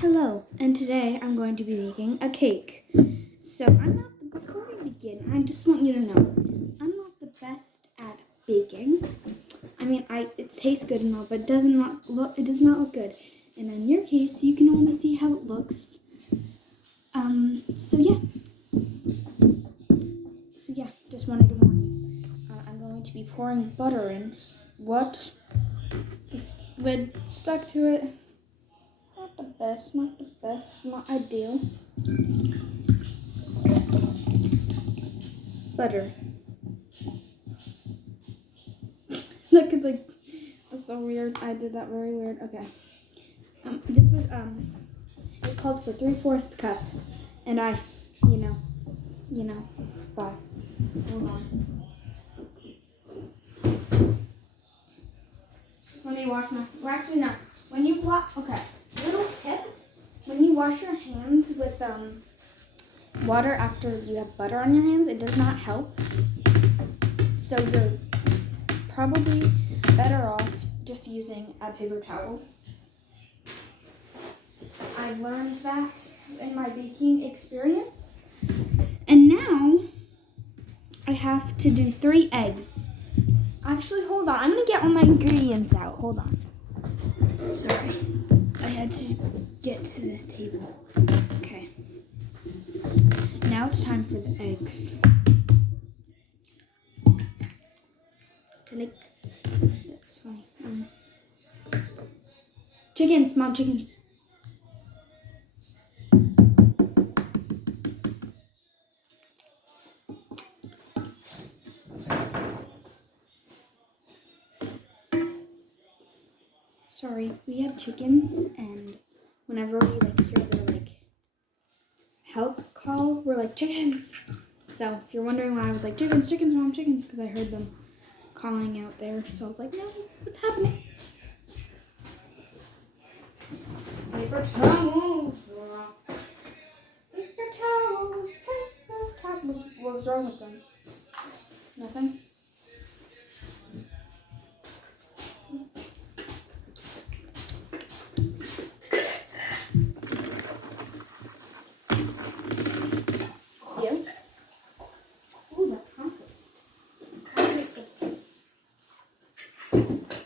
Hello, and today I'm going to be making a cake. Before we begin, I just want you to know, I'm not the best at baking. It tastes good and all, but it does not look good. And in your case, you can only see how it looks. So yeah, just wanted to warn you. I'm going to be pouring butter in. What? This lid stuck to it. Not the best, not ideal. Butter. That's so weird. I did that very weird. Okay. It called for 3/4 cup. And bye. Hold on. Let me wash no. Little tip. When you wash your hands with, water after you have butter on your hands, it does not help. So you're probably better off just using a paper towel. I learned that in my baking experience. And now I have to do 3 eggs. Actually, hold on. I'm going to get all my ingredients out. Hold on. Sorry. I had to get to this table. Okay. Now it's time for the eggs. That's funny. Chickens, Mom, chickens. Sorry, we have chickens, and whenever we hear their help call, we're like chickens. So if you're wondering why I was like chickens, chickens, Mom, chickens, because I heard them calling out there. So I was like, no, what's happening? Paper towels. Paper towels. Paper towels. What was wrong with them? Nothing?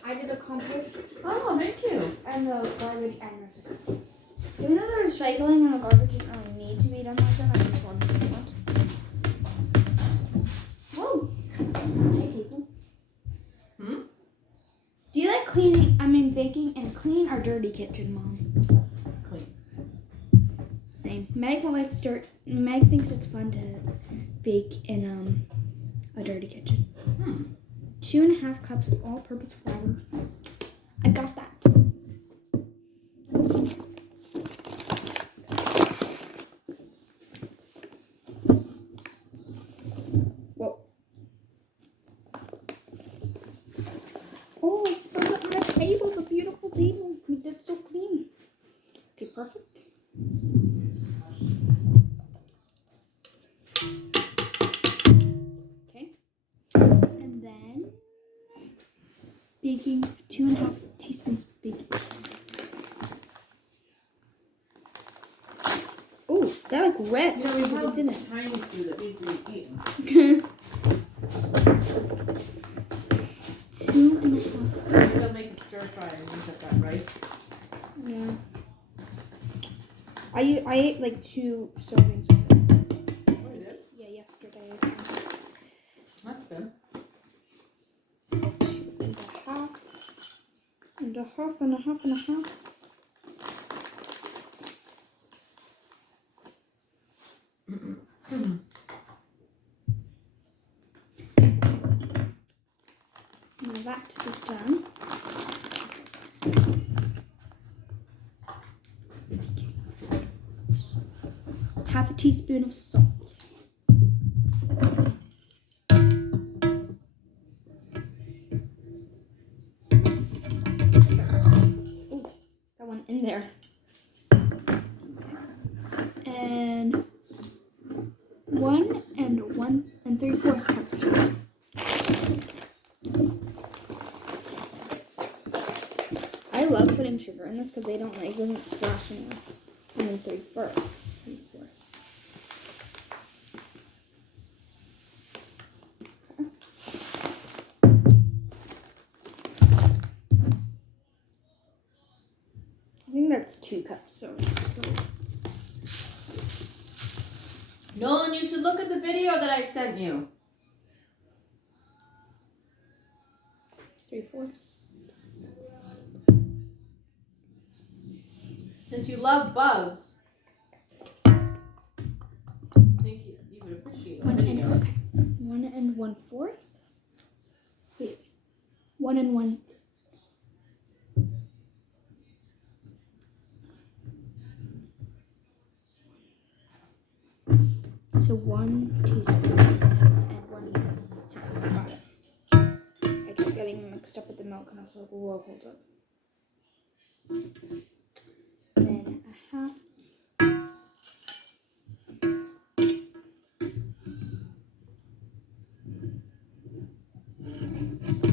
I did the compost. Oh, thank you. And the garbage and recycling. Even though the recycling and the garbage didn't really need to be done like that, I just wanted to do it. Whoa! Hey, people. Do you like baking in a clean or dirty kitchen, Mom? Clean. Same. Meg thinks it's fun to bake in a dirty kitchen. 2.5 cups of all-purpose flour. I got that. Whoa. Oh, it's spilled up my table. The beautiful table. We did so clean. Okay, perfect. And then baking 2.5 teaspoons baking. Oh, that red. Yeah, we have didn't. a tiny stew that needs to be eaten. 2.5. Maybe I'll make a stir fry and use up that rice. Yeah. I ate 2 servings of it. Oh, you did? Yeah, yesterday. That's good. 2.5. And a half and a half and a half. Now that is done. Half a teaspoon of salt. Oh, got one in there. And 1 3/4 cup of sugar. I love putting sugar in this because it doesn't splash anymore. only 3/4. 3/4. I think that's 2 cups, so it's Nolan, you should look at the video that I sent you. 3/4. Since you love bugs, I think you would appreciate the 1 and video. okay. 1 1/4. Wait. 1 1. So 1 teaspoon and 1/2. Got it. I kept getting mixed up with the milk, and I was like, whoa, hold up. Then 1/2.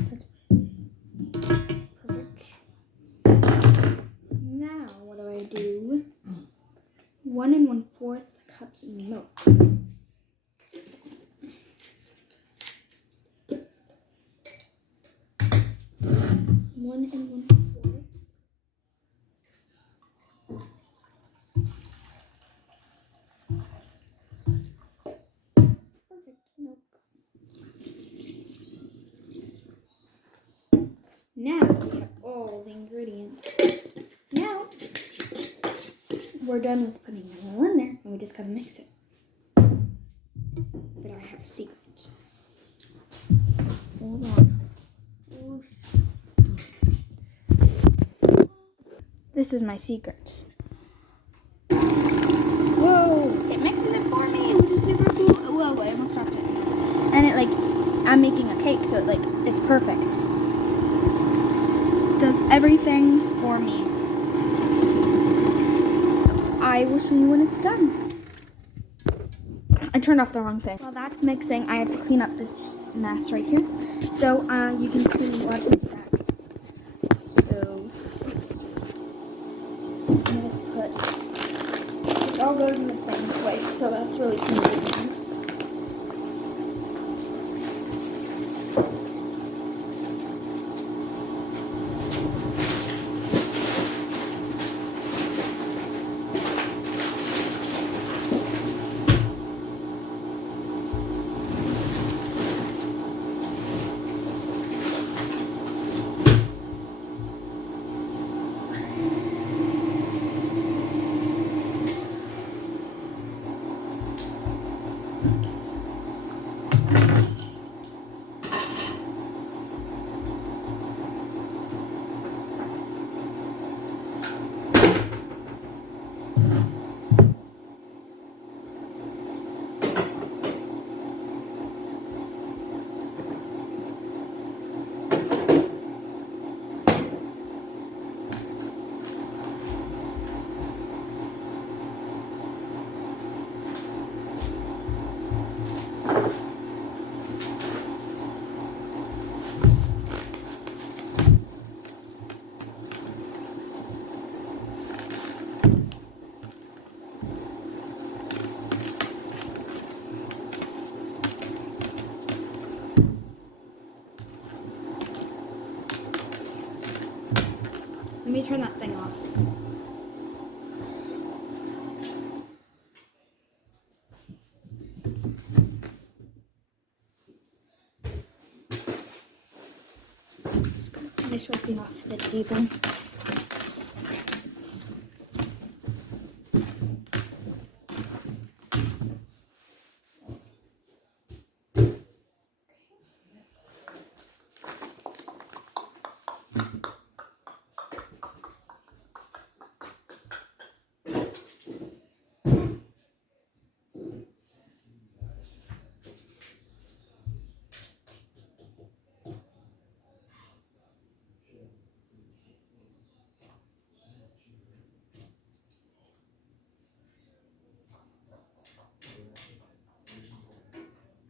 That's perfect. Now, what do I do? 1 1/4 cups of milk. 1 1/4. Perfect milk. Now we have all the ingredients. Now we're done with putting it all in there, and we just gotta mix it. But I have a secret. Hold on. This is my secret. Whoa! It mixes it for me, which is super cool. Whoa! I almost dropped it. And it I'm making a cake, so it's perfect. Does everything for me. So I will show you when it's done. I turned off the wrong thing. While that's mixing, I have to clean up this mess right here. So you can see, watch me do that. So, oops. I'm gonna put, it all goes in the same place, so that's really convenient. Let me turn that thing off. Just gonna finish wiping off the table.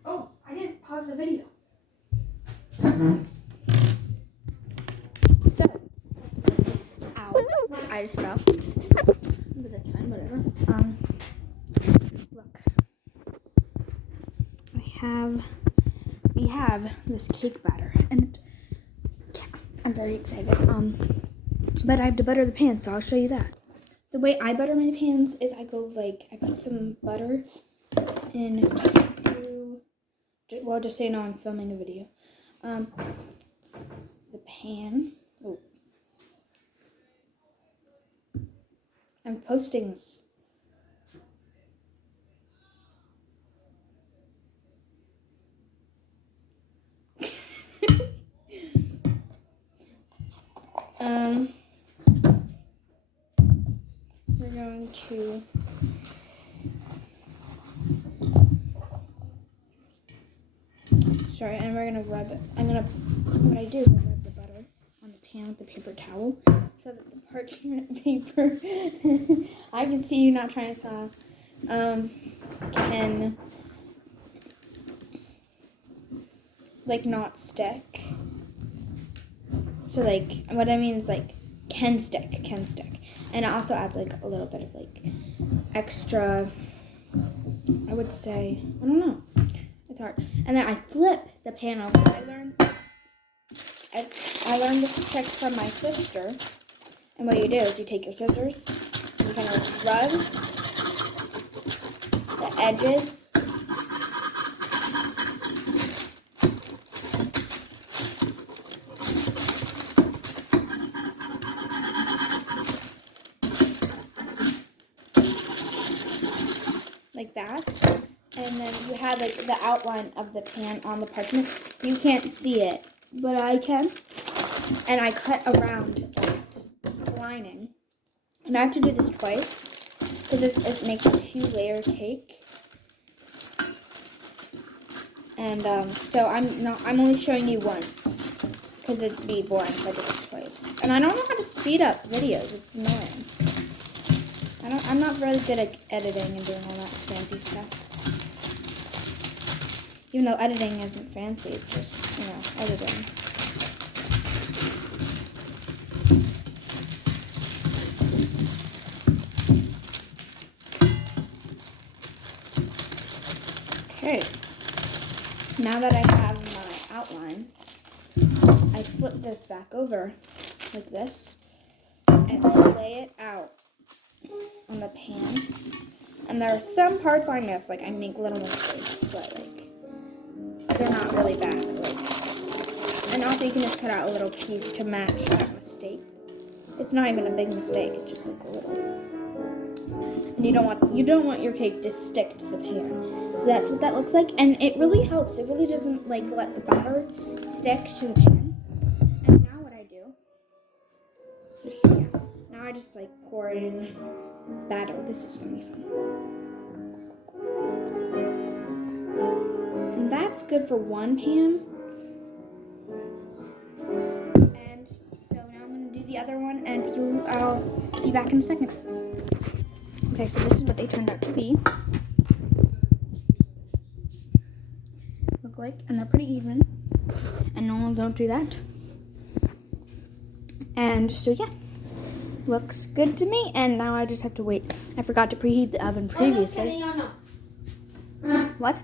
Oh, I didn't pause the video. So, ow, I just fell. But that's fine, whatever. have this cake batter, and yeah, I'm very excited. But I have to butter the pan, so I'll show you that. The way I butter my pans is I put some butter into, well, just so you know, I'm filming a video. The pan. Oh, I'm posting this. We're going to and we're gonna rub it. What I do is I rub the butter on the pan with the paper towel so that the parchment paper, I can see you not trying to saw, can not stick. So what I mean is can stick. And it also adds a little bit of extra, I would say, I don't know. It's hard. And then I flip the pan over. I learned this trick from my sister. And what you do is you take your scissors and you kind of rub the edges. Like that, and then you have the outline of the pan on the parchment. You can't see it, but I can. And I cut around that lining, and I have to do this twice because it makes a 2-layer cake. And so I'm only showing you once because it'd be boring if I did it twice. And I don't know how to speed up videos. It's annoying. I'm not really good at editing and doing all that fancy stuff. Even though editing isn't fancy, it's just, editing. Okay. Now that I have my outline, I flip this back over like this and lay it out on the pan, and there are some parts I miss, I make little mistakes, but they're not really bad. And also you can just cut out a little piece to match that mistake. It's not even a big mistake; it's just a little. And you don't want your cake to stick to the pan. So that's what that looks like, and it really helps. It really doesn't let the batter stick to the pan. And now what I do, now I just pour it in batter. This is gonna be fun. And that's good for one pan. And so now I'm gonna do the other one, and I'll be back in a second. Okay, so this is what they turned out to be. Look like, and they're pretty even. And no, don't do that. And so yeah. Looks good to me, and now I just have to wait. I forgot to preheat the oven previously. What?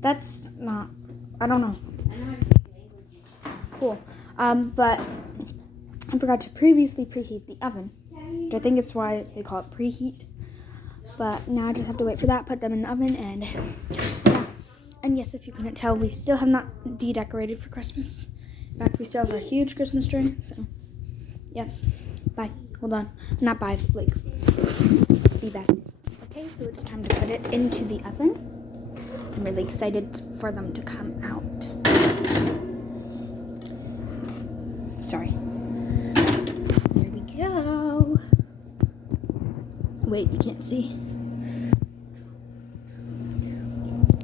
That's not, I don't know. Cool. But I forgot to previously preheat the oven. I think it's why they call it preheat. But now I just have to wait for that, put them in the oven, and yeah. And yes, if you couldn't tell, we still have not de-decorated for Christmas. In fact, we still have our huge Christmas tree, so, yeah. Bye. Hold on. Not bye, be back. Okay, so it's time to put it into the oven. I'm really excited for them to come out. Sorry. There we go. Wait, you can't see.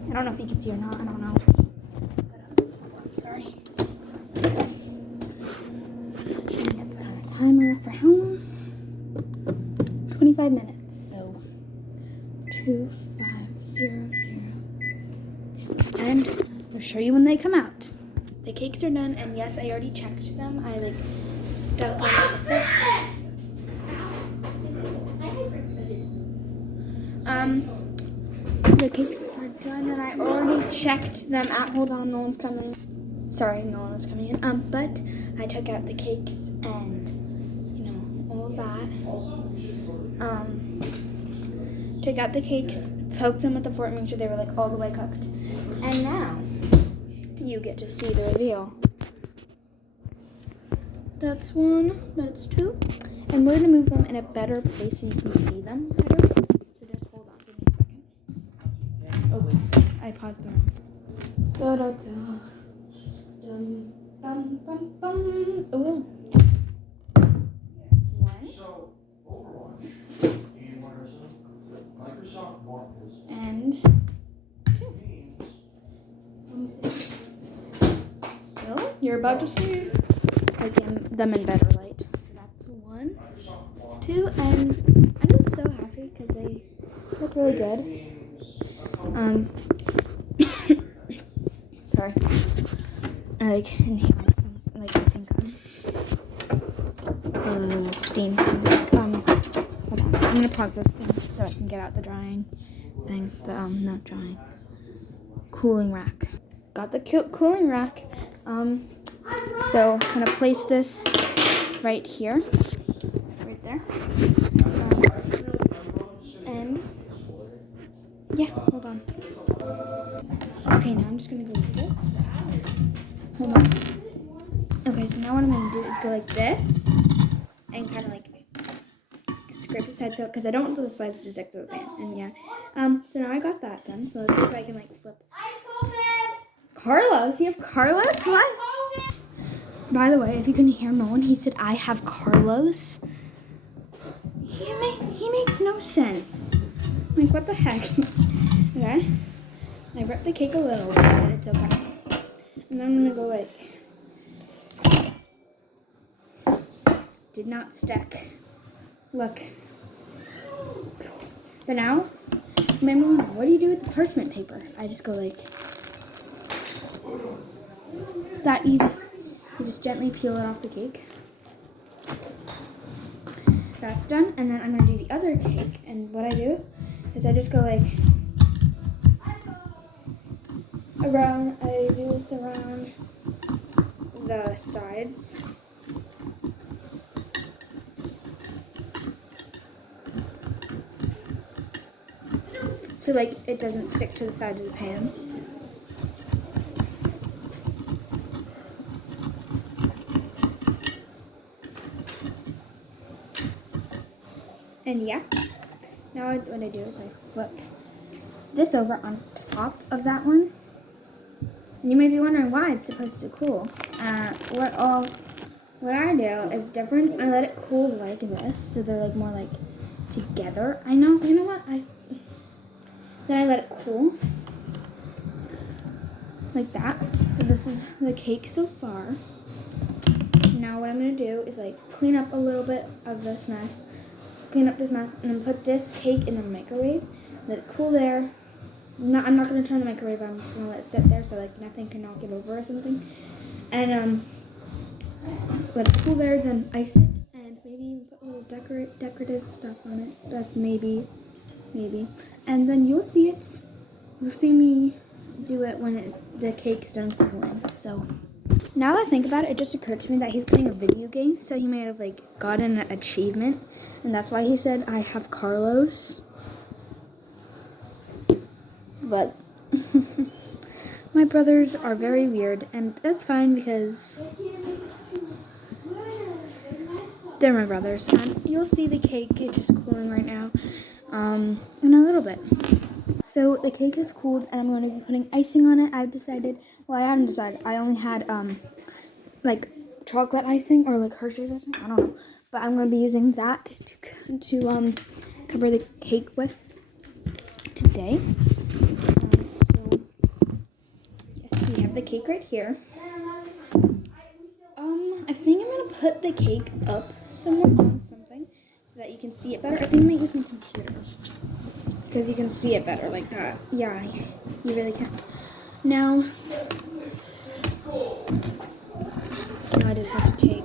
I don't know if you can see or not, I don't know. But, sorry. Timer for how long? 25 minutes. So 2500. And I'll show you when they come out. The cakes are done, and yes, I already checked them. I stuck the cakes are done, and I already checked them out. Hold on, no one's coming. Sorry, no one was coming in. But I took out the cakes and, you know, all of that. Took out the cakes, poked them with the fork, made sure they were like all the way cooked. And now you get to see the reveal. That's one, that's two. And we're gonna move them in a better place so you can see them better. So just hold on, give me a second. Oops, I paused them. Da da da. Dum dum dum dum. Ooh. One. So, Overwatch. Microsoft bought this And two. games. So you're about to see like them in better light. So that's one. That's two, and I'm just so happy because they look really good. Sorry. I like inhaled some, like I think steam. Hold on. I'm gonna pause this thing so I can get out the drying thing. Not drying. Cooling rack. Got the cooling rack. So I'm gonna place this right here, right there. And yeah, hold on. Okay, now I'm just gonna go like this. Hold on. Okay, so now what I'm gonna do is go like this and kind of like scrape the sides out because I don't want the sides to stick to the pan. And yeah, so now I got that done. So let's see if I can like flip. Carlos, you have Carlos? What? By the way, if you can hear Nolan, he said I have Carlos. He makes no sense. Like, what the heck? Okay. I ripped the cake a little bit, but it's okay. And I'm gonna go like, did not stick. Look. But now, you might wonder, what do you do with the parchment paper? I just go like, it's that easy. You just gently peel it off the cake. That's done, and then I'm gonna do the other cake. And what I do is I just go like around. I do this around the sides. So like it doesn't stick to the sides of the pan. And yeah, now what I do is I flip this over on top of that one. And you may be wondering why it's supposed to cool. What I do is different. I let it cool like this, so they're like more like together. You know what? Then I let it cool like that. So this is the cake so far. Now what I'm gonna do is like clean up a little bit of this mess. Clean up this mess and then put this cake in the microwave. Let it cool there. I'm not gonna turn the microwave on. I'm just gonna let it sit there so like nothing can knock it over or something. And let it cool there. Then ice it and maybe even put a little decorative stuff on it. That's maybe. And then you'll see it. You'll see me do it when the cake's done cooling. So. Now that I think about it, it just occurred to me that he's playing a video game, so he may have like gotten an achievement, and that's why he said I have Carlos. But my brothers are very weird, and that's fine because they're my brothers. And you'll see the cake just cooling right now, in a little bit. So the cake is cooled, and I'm going to be putting icing on it. I've decided. Well, I haven't decided. I only had like chocolate icing or like Hershey's icing. I don't know, but I'm gonna be using that to cover the cake with today. So yes, we have the cake right here. I think I'm gonna put the cake up somewhere on something so that you can see it better. I think I might use my computer because you can see it better like that. Yeah, you really can. Now I just have to take